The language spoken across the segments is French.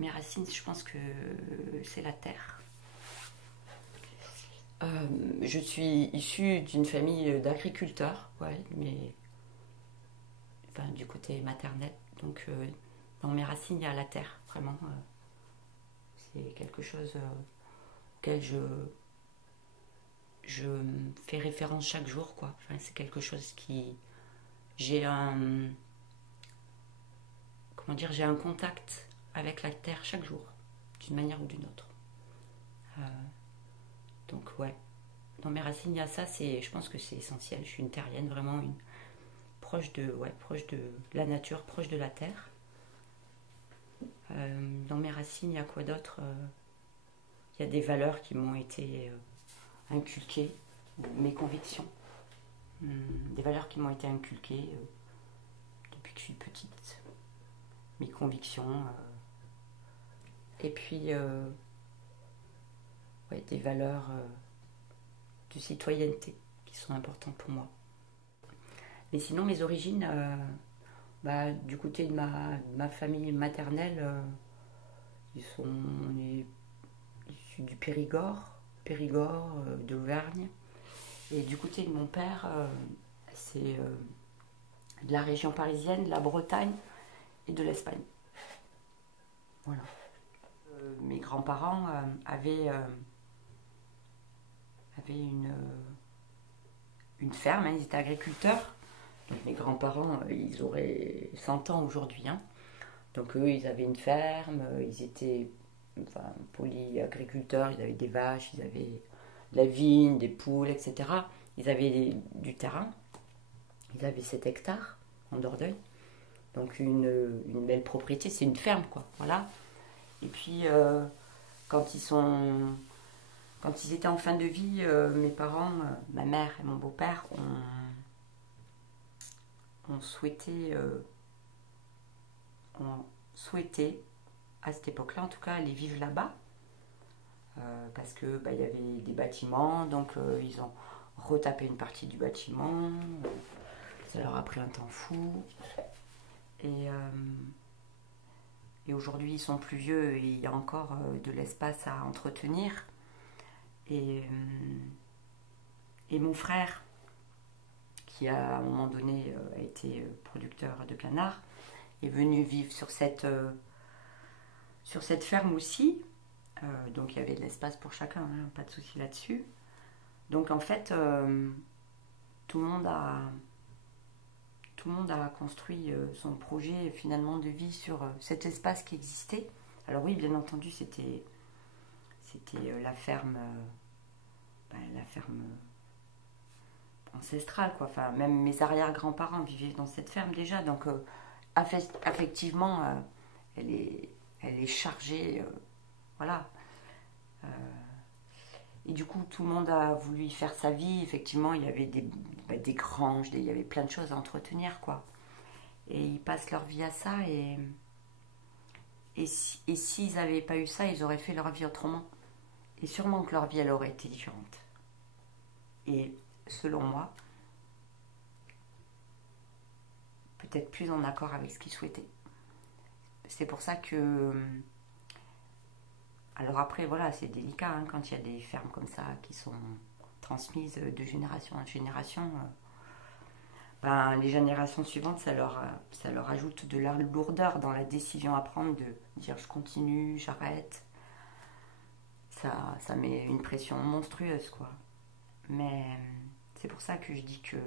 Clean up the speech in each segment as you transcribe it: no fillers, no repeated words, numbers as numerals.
Mes racines, je pense que c'est la terre. Je suis issue d'une famille d'agriculteurs, ouais, mais enfin, du côté maternel. Donc, dans mes racines, il y a la terre, vraiment. C'est quelque chose auquel je fais référence chaque jour, quoi. Enfin, c'est quelque chose qui... J'ai un... Comment dire? J'ai un contact avec la terre chaque jour, d'une manière ou d'une autre. Euh, donc, ouais. Dans mes racines, il y a ça, je pense que c'est essentiel. Je suis une terrienne, vraiment proche de la nature, proche de la terre. Dans mes racines, il y a quoi d'autre? Il y a des valeurs qui m'ont été inculquées, mes convictions. Des valeurs qui m'ont été inculquées depuis que je suis petite. Mes convictions. Et puis, ouais, des valeurs de citoyenneté qui sont importantes pour moi. Mais sinon, mes origines, du côté de ma famille maternelle, ils sont issus du Périgord, d'Auvergne. Et du côté de mon père, c'est de la région parisienne, de la Bretagne et de l'Espagne. Voilà. Mes grands-parents avaient une ferme, hein, ils étaient agriculteurs. Donc mes grands-parents, ils auraient 100 ans aujourd'hui. Hein. Donc eux, ils avaient une ferme, ils étaient polyagriculteurs, ils avaient des vaches, ils avaient de la vigne, des poules, etc. Ils avaient du terrain, ils avaient 7 hectares en Dordogne. Donc une belle propriété, c'est une ferme, quoi. Voilà. Et puis quand ils étaient en fin de vie, mes parents, ma mère et mon beau-père ont souhaité à cette époque-là, en tout cas, aller vivre là-bas. Parce que il y avait des bâtiments, donc ils ont retapé une partie du bâtiment. Ça leur a pris un temps fou. Et aujourd'hui, ils sont plus vieux et il y a encore de l'espace à entretenir. Et mon frère, qui à un moment donné a été producteur de canards, est venu vivre sur cette ferme aussi. Donc il y avait de l'espace pour chacun, hein, pas de souci là-dessus. Donc en fait, tout le monde a construit son projet finalement de vie sur cet espace qui existait. Alors oui, bien entendu, c'était la ferme ancestrale, quoi. Enfin, même mes arrière-grands-parents vivaient dans cette ferme déjà, donc effectivement, elle est chargée, voilà. Et du coup, tout le monde a voulu y faire sa vie. Effectivement, il y avait des granges, il y avait plein de choses à entretenir, quoi. Et ils passent leur vie à ça. Et s'ils n'avaient pas eu ça, ils auraient fait leur vie autrement. Et sûrement que leur vie, elle aurait été différente. Et selon moi, peut-être plus en accord avec ce qu'ils souhaitaient. C'est pour ça que... Alors après, voilà, c'est délicat, hein, quand il y a des fermes comme ça qui sont transmises de génération en génération. Les générations suivantes, ça leur ajoute de la lourdeur dans la décision à prendre de dire je continue, j'arrête. Ça met une pression monstrueuse, quoi. Mais c'est pour ça que je dis que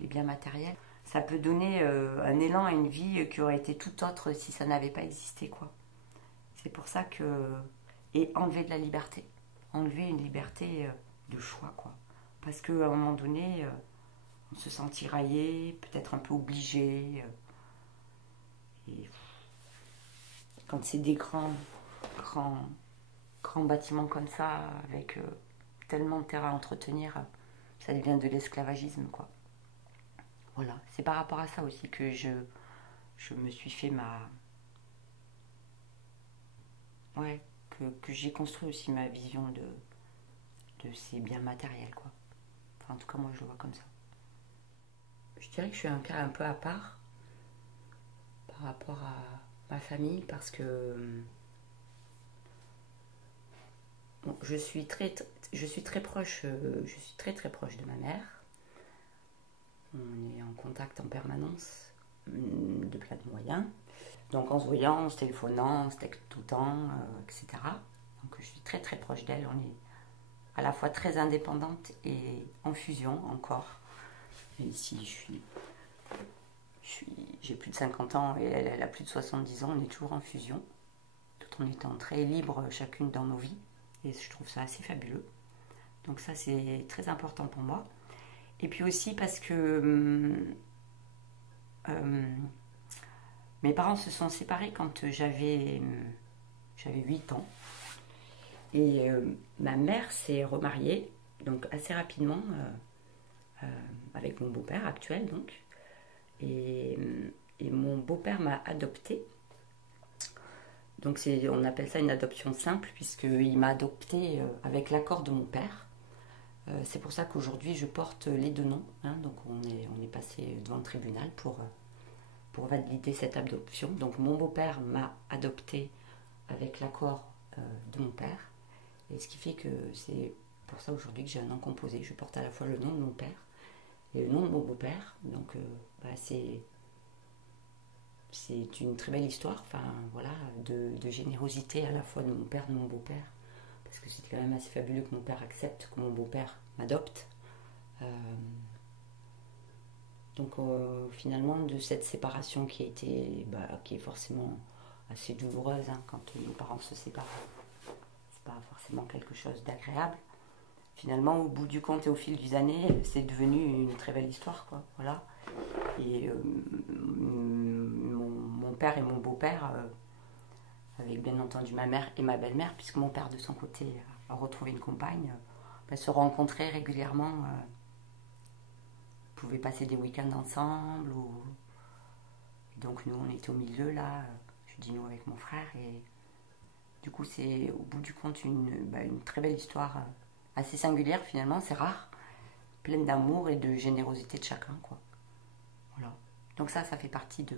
les biens matériels, ça peut donner un élan à une vie qui aurait été tout autre si ça n'avait pas existé, quoi. C'est pour ça que... Et enlever de la liberté. Enlever une liberté de choix, quoi. Parce qu'à un moment donné, on se sent tiraillé, peut-être un peu obligé. Et quand c'est des grands bâtiments comme ça, avec tellement de terrain à entretenir, ça devient de l'esclavagisme, quoi. Voilà. C'est par rapport à ça aussi que je me suis fait que j'ai construit aussi ma vision de ces biens matériels, quoi. Enfin, en tout cas, moi, je le vois comme ça. Je dirais que je suis un cas un peu à part par rapport ma famille parce que bon, je suis très proche, je suis très proche de ma mère. On est en contact en permanence, de plein de moyens. Donc en se voyant, en se téléphonant, on se texte tout le temps, etc. Donc je suis très proche d'elle. On est à la fois très indépendante et en fusion encore. Et ici, j'ai plus de 50 ans et elle a plus de 70 ans. On est toujours en fusion, tout en étant très libres chacune dans nos vies. Et je trouve ça assez fabuleux. Donc ça, c'est très important pour moi. Et puis aussi parce que mes parents se sont séparés quand j'avais 8 ans. Et ma mère s'est remariée, donc assez rapidement, avec mon beau-père actuel, donc. Et mon beau-père m'a adoptée. Donc on appelle ça une adoption simple, puisqu'il m'a adoptée avec l'accord de mon père. C'est pour ça qu'aujourd'hui je porte les deux noms. Hein, donc on est passé devant le tribunal pour valider cette adoption. Donc mon beau-père m'a adoptée avec l'accord de mon père. Et ce qui fait que c'est pour ça aujourd'hui que j'ai un nom composé. Je porte à la fois le nom de mon père et le nom de mon beau-père. Donc c'est une très belle histoire, enfin voilà, de générosité à la fois de mon père et de mon beau-père. Parce que c'était quand même assez fabuleux que mon père accepte que mon beau-père m'adopte. Donc finalement, de cette séparation qui est forcément assez douloureuse, hein, quand nos parents se séparent, c'est pas forcément quelque chose d'agréable. Finalement, au bout du compte et au fil des années, c'est devenu une très belle histoire, quoi. Voilà. Et mon père et mon beau-père, avec bien entendu ma mère et ma belle-mère, puisque mon père de son côté a retrouvé une compagne, se rencontraient régulièrement, pouvaient passer des week-ends ensemble. Donc nous, on était au milieu là, je dis nous avec mon frère, et du coup c'est au bout du compte une très belle histoire, assez singulière finalement, c'est rare, pleine d'amour et de générosité de chacun, quoi. Voilà. Donc ça fait partie de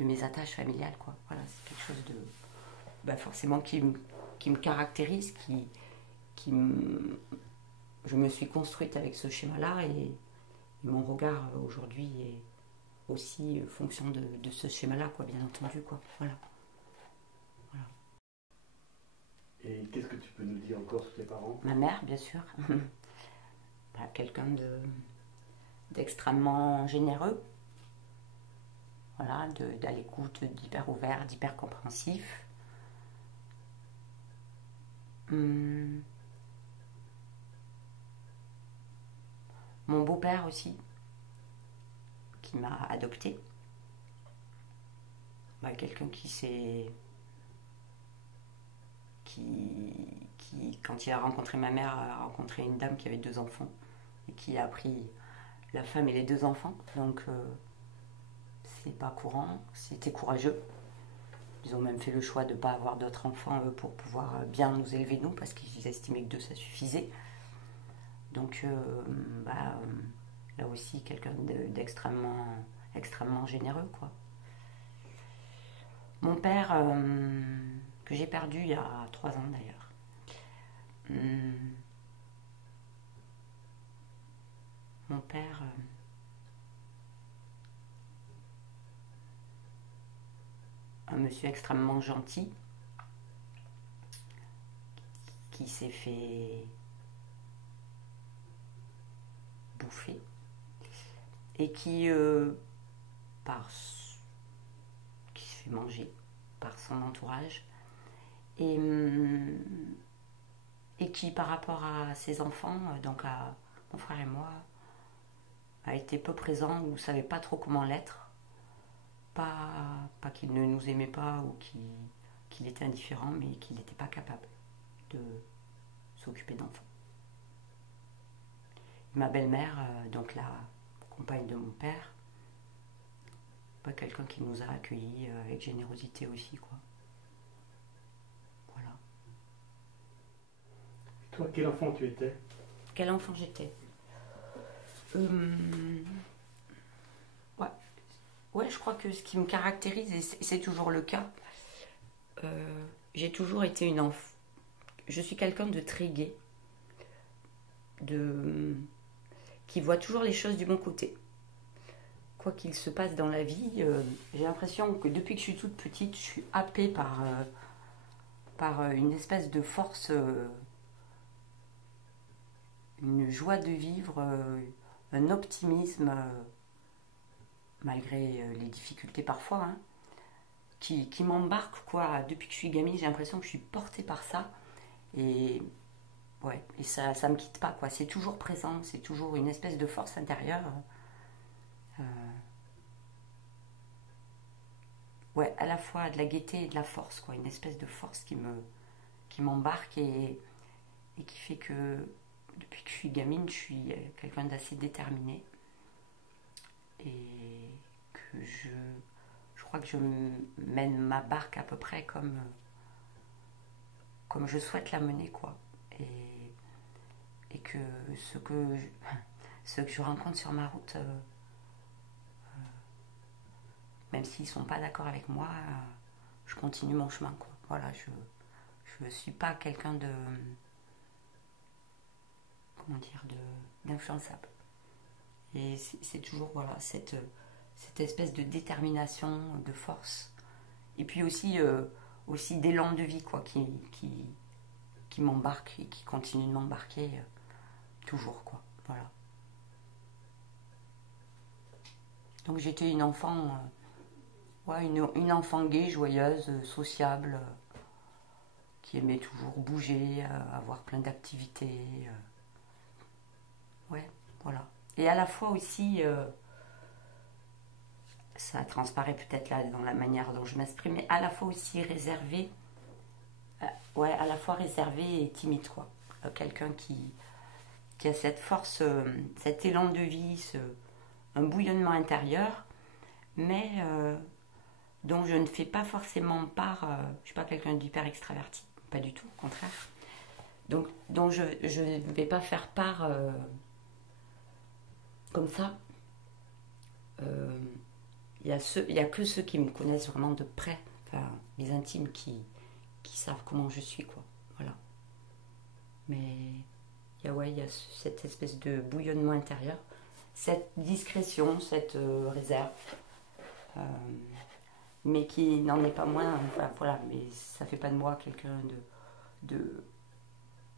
mes attaches familiales, quoi. Voilà, c'est quelque chose de forcément qui me caractérise, je me suis construite avec ce schéma-là, et mon regard aujourd'hui est aussi fonction de ce schéma-là, quoi, bien entendu, quoi. Voilà. Et qu'est-ce que tu peux nous dire encore sur tes parents? Ma mère, bien sûr. Quelqu'un d'extrêmement généreux. Voilà, d'à l'écoute, d'hyper ouvert, d'hyper compréhensif. Mon beau-père aussi, qui m'a adoptée. Quelqu'un qui, quand il a rencontré ma mère, a rencontré une dame qui avait 2 enfants et qui a pris la femme et les 2 enfants. Donc c'est pas courant, c'était courageux. Ils ont même fait le choix de ne pas avoir d'autres enfants pour pouvoir bien nous élever, nous, parce qu'ils estimaient que 2 ça suffisait. Donc là aussi quelqu'un d'extrêmement généreux, quoi. Mon père, que j'ai perdu il y a 3 ans d'ailleurs. Mon père, un monsieur extrêmement gentil, qui s'est fait bouffer et qui se fait manger par son entourage, et qui, par rapport à ses enfants, donc à mon frère et moi, a été peu présent ou ne savait pas trop comment l'être. Pas qu'il ne nous aimait pas ou qu'il était indifférent, mais qu'il n'était pas capable de s'occuper d'enfants. Ma belle-mère, donc la compagne de mon père, quelqu'un qui nous a accueillis avec générosité aussi, quoi. Voilà. Toi, quel enfant tu étais? Quel enfant j'étais? ouais, je crois que ce qui me caractérise, et c'est toujours le cas, j'ai toujours été une enfant. Je suis quelqu'un de très gai, qui voit toujours les choses du bon côté. Quoi qu'il se passe dans la vie, j'ai l'impression que depuis que je suis toute petite, je suis happée par une espèce de force, une joie de vivre, un optimisme, malgré les difficultés parfois, hein, qui m'embarque, quoi. Depuis que je suis gamine, j'ai l'impression que je suis portée par ça. Et, ouais, et ça me quitte pas, quoi. C'est toujours présent, c'est toujours une espèce de force intérieure. Ouais, à la fois de la gaieté et de la force, quoi. Une espèce de force qui m'embarque et qui fait que depuis que je suis gamine, je suis quelqu'un d'assez déterminé. Et que je crois que je mène ma barque à peu près comme je souhaite la mener, quoi. Et que ceux que je rencontre sur ma route, même s'ils ne sont pas d'accord avec moi, je continue mon chemin, quoi. Voilà, je ne suis pas quelqu'un de... Comment dire, d'influençable. Et c'est toujours, voilà, cette espèce de détermination, de force. Et puis aussi d'élan de vie, quoi, qui m'embarque et qui continue de m'embarquer toujours, quoi. Voilà. Donc j'étais une enfant... ouais, une enfant gaie, joyeuse, sociable, qui aimait toujours bouger, avoir plein d'activités. Ouais, voilà. Et à la fois aussi, ça transparaît peut-être là dans la manière dont je m'exprime, mais à la fois aussi réservée, ouais, à la fois réservée et timide, quoi. Quelqu'un qui a cette force, cet élan de vie, un bouillonnement intérieur, mais... dont je ne fais pas forcément part, je ne suis pas quelqu'un d'hyper extraverti, pas du tout, au contraire. Donc, dont je ne vais pas faire part comme ça. Il y a que ceux qui me connaissent vraiment de près, enfin, les intimes qui savent comment je suis, quoi. Voilà. Mais il y a cette espèce de bouillonnement intérieur, cette discrétion, cette réserve. Mais qui n'en est pas moins, enfin voilà, mais ça fait pas de moi quelqu'un de...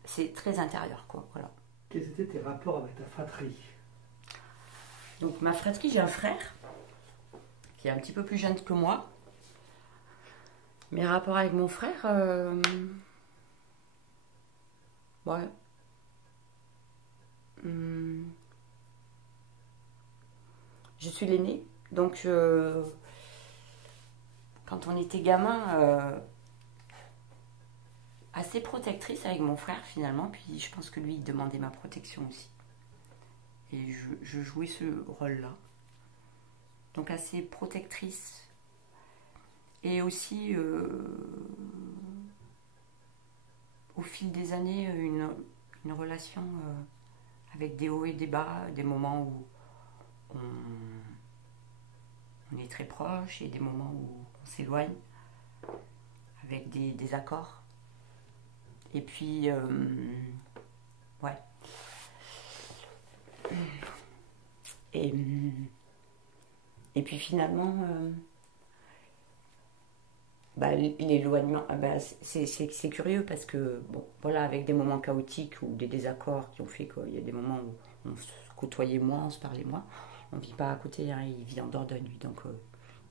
C'est très intérieur, quoi, voilà. Quels étaient tes rapports avec ta fratrie? Donc ma fratrie, j'ai un frère qui est un petit peu plus jeune que moi. Mes rapports avec mon frère, ouais. Je suis l'aînée, donc quand on était gamin, assez protectrice avec mon frère finalement, puis je pense que lui il demandait ma protection aussi. Et je jouais ce rôle-là. Donc assez protectrice. Et aussi, au fil des années, une relation avec des hauts et des bas, des moments où on est très proche et des moments où on s'éloigne, avec des désaccords. Et puis, ouais. Et puis finalement, l'éloignement, c'est curieux parce que, bon, voilà, avec des moments chaotiques ou des désaccords qui ont fait qu'il y a des moments où on se côtoyait moins, on se parlait moins. On ne vit pas à côté, hein, il vit en Dordogne, lui, donc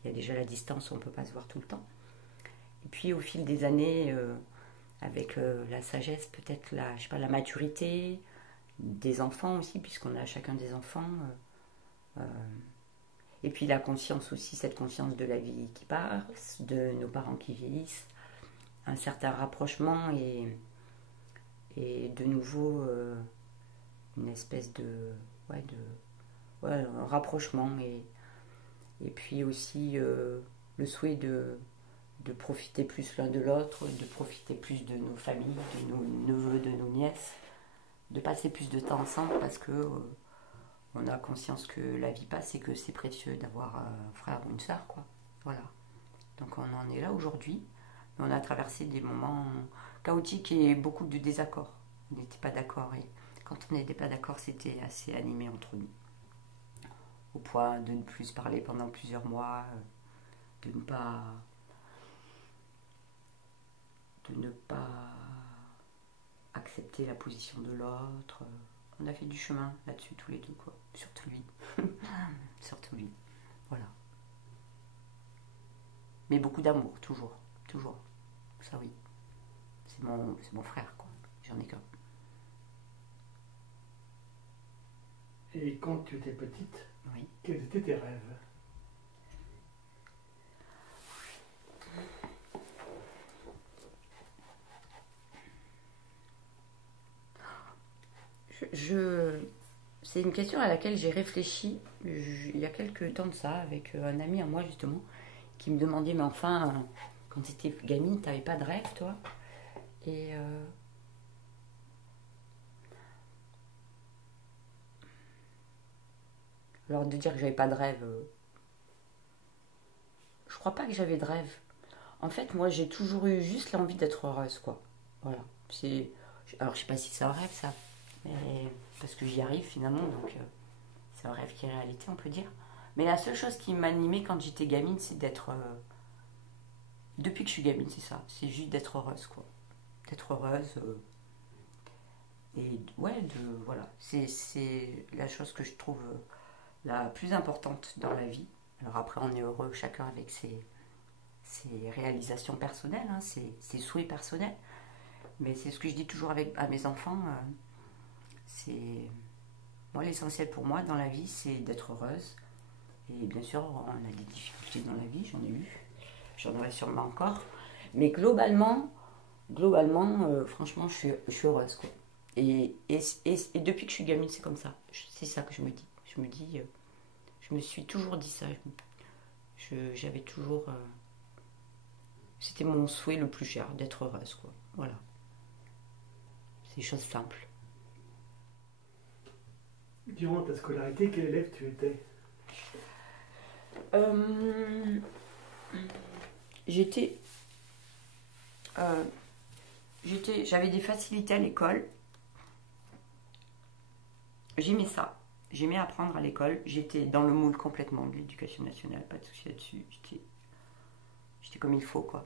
il y a déjà la distance, on ne peut pas se voir tout le temps. Et puis au fil des années, avec la sagesse, peut-être je sais pas, la maturité des enfants aussi, puisqu'on a chacun des enfants, et puis la conscience aussi, cette conscience de la vie qui passe, de nos parents qui vieillissent, un certain rapprochement et de nouveau une espèce un rapprochement et puis aussi le souhait de profiter plus l'un de l'autre, de profiter plus de nos familles, de nos neveux, de nos nièces, de passer plus de temps ensemble parce que on a conscience que la vie passe et que c'est précieux d'avoir un frère ou une sœur, quoi. Voilà. Donc on en est là aujourd'hui. On a traversé des moments chaotiques et beaucoup de désaccords. On n'était pas d'accord. Et quand on n'était pas d'accord, c'était assez animé entre nous. Au point de ne plus se parler pendant plusieurs mois, de ne pas accepter la position de l'autre. On a fait du chemin là-dessus tous les deux, quoi. Surtout lui. Surtout lui. Voilà. Mais beaucoup d'amour, toujours. Toujours. Ça oui. C'est mon frère, quoi. J'en ai qu'un. Et quand tu étais petite, Oui. quels étaient tes rêves? C'est une question à laquelle j'ai réfléchi il y a quelques temps de ça avec un ami à moi justement qui me demandait mais enfin quand tu étais gamine t'avais pas de rêve toi? Et alors de dire que j'avais pas de rêve, je crois pas que j'avais de rêve. En fait moi j'ai toujours eu juste l'envie d'être heureuse quoi. Voilà. Alors je sais pas si c'est un rêve ça, mais parce que j'y arrive finalement donc c'est un rêve qui est réalité on peut dire. Mais la seule chose qui m'animait quand j'étais gamine c'est d'être depuis que je suis gamine c'est ça, c'est juste d'être heureuse quoi. D'être heureuse et ouais voilà, c'est la chose que je trouve la plus importante dans la vie. Alors après on est heureux chacun avec ses réalisations personnelles, hein, ses souhaits personnels. Mais c'est ce que je dis toujours à mes enfants. C'est moi l'essentiel pour moi dans la vie, c'est d'être heureuse. Et bien sûr, on a des difficultés dans la vie, j'en ai eu, j'en aurai sûrement encore. Mais globalement, franchement, je suis heureuse, quoi. Et depuis que je suis gamine, c'est comme ça. C'est ça que je me dis. Je me suis toujours dit ça. J'avais toujours. C'était mon souhait le plus cher, d'être heureuse, quoi. Voilà. C'est des choses simples. Durant ta scolarité, quel élève tu étais? J'avais des facilités à l'école. J'aimais ça. J'aimais apprendre à l'école. J'étais dans le moule complètement de l'éducation nationale, pas de souci là-dessus. J'étais comme il faut, quoi.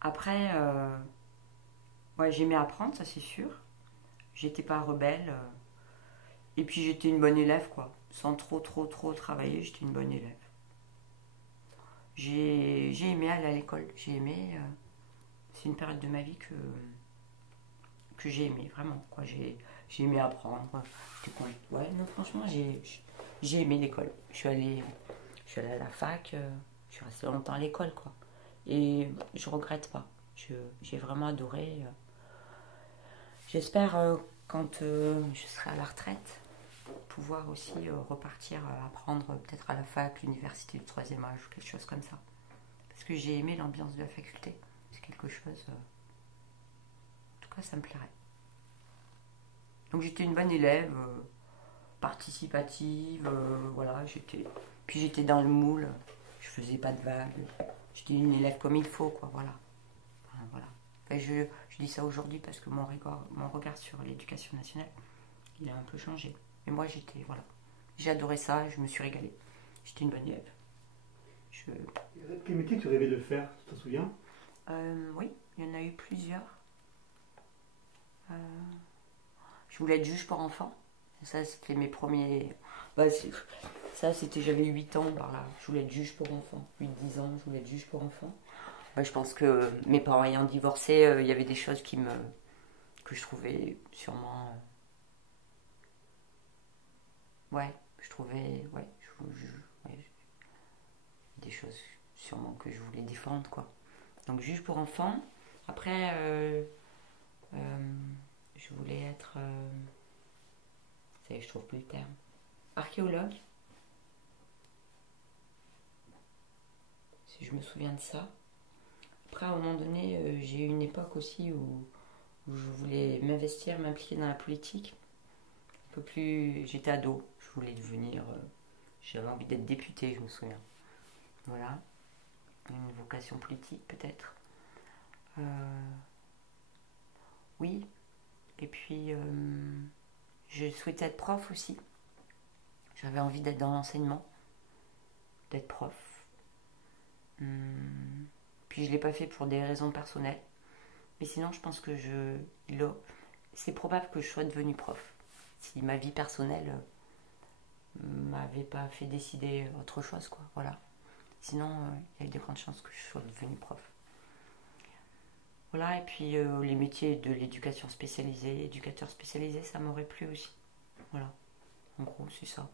Après, ouais, j'aimais apprendre, ça c'est sûr. J'étais pas rebelle. Et puis j'étais une bonne élève, quoi. Sans trop travailler, j'étais une bonne élève. J'ai aimé aller à l'école. J'ai aimé. C'est une période de ma vie que j'ai aimé, vraiment, quoi. J'ai aimé apprendre. Ouais, non, franchement, j'ai aimé l'école. Je suis allée à la fac. Je suis restée longtemps à l'école, quoi. Et je regrette pas. J'ai vraiment adoré. J'espère quand je serai à la retraite pouvoir aussi repartir apprendre peut-être à la fac, l'université du troisième âge ou quelque chose comme ça. Parce que j'ai aimé l'ambiance de la faculté. C'est quelque chose... en tout cas, ça me plairait. Donc j'étais une bonne élève, participative, voilà. Puis j'étais dans le moule, je faisais pas de vagues. J'étais une élève comme il faut, quoi, voilà. Voilà. Et je dis ça aujourd'hui parce que mon regard sur l'éducation nationale, il a un peu changé. Mais moi, voilà. J'ai adoré ça, je me suis régalée. J'étais une bonne élève. Quel métier tu rêvais de faire, tu t'en souviens? Oui, il y en a eu plusieurs. Je voulais être juge pour enfants. Ça, c'était mes premiers... ça, c'était... J'avais 8 ans, par là. Je voulais être juge pour enfants. 8-10 ans, je voulais être juge pour enfants. Je pense que mes parents ayant divorcé, il y avait des choses que je trouvais sûrement... des choses sûrement que je voulais défendre, quoi. Donc juge pour enfants. Après, je voulais être... ça y est, je trouve plus le terme. Archéologue. Si je me souviens de ça. Après, à un moment donné, j'ai eu une époque aussi où je voulais m'impliquer dans la politique. peu plus... J'étais ado, je voulais devenir... j'avais envie d'être députée, je me souviens. Voilà. Une vocation politique, peut-être. Oui. Et puis, je souhaitais être prof aussi. J'avais envie d'être dans l'enseignement, d'être prof. Puis je ne l'ai pas fait pour des raisons personnelles. Mais sinon, je pense que c'est probable que je sois devenue prof. Si ma vie personnelle m'avait pas fait décider autre chose, quoi. Voilà. Sinon, il y a de grandes chances que je sois devenue prof. Voilà, et puis les métiers de l'éducation spécialisée, éducateur spécialisé, ça m'aurait plu aussi. Voilà. En gros, c'est ça.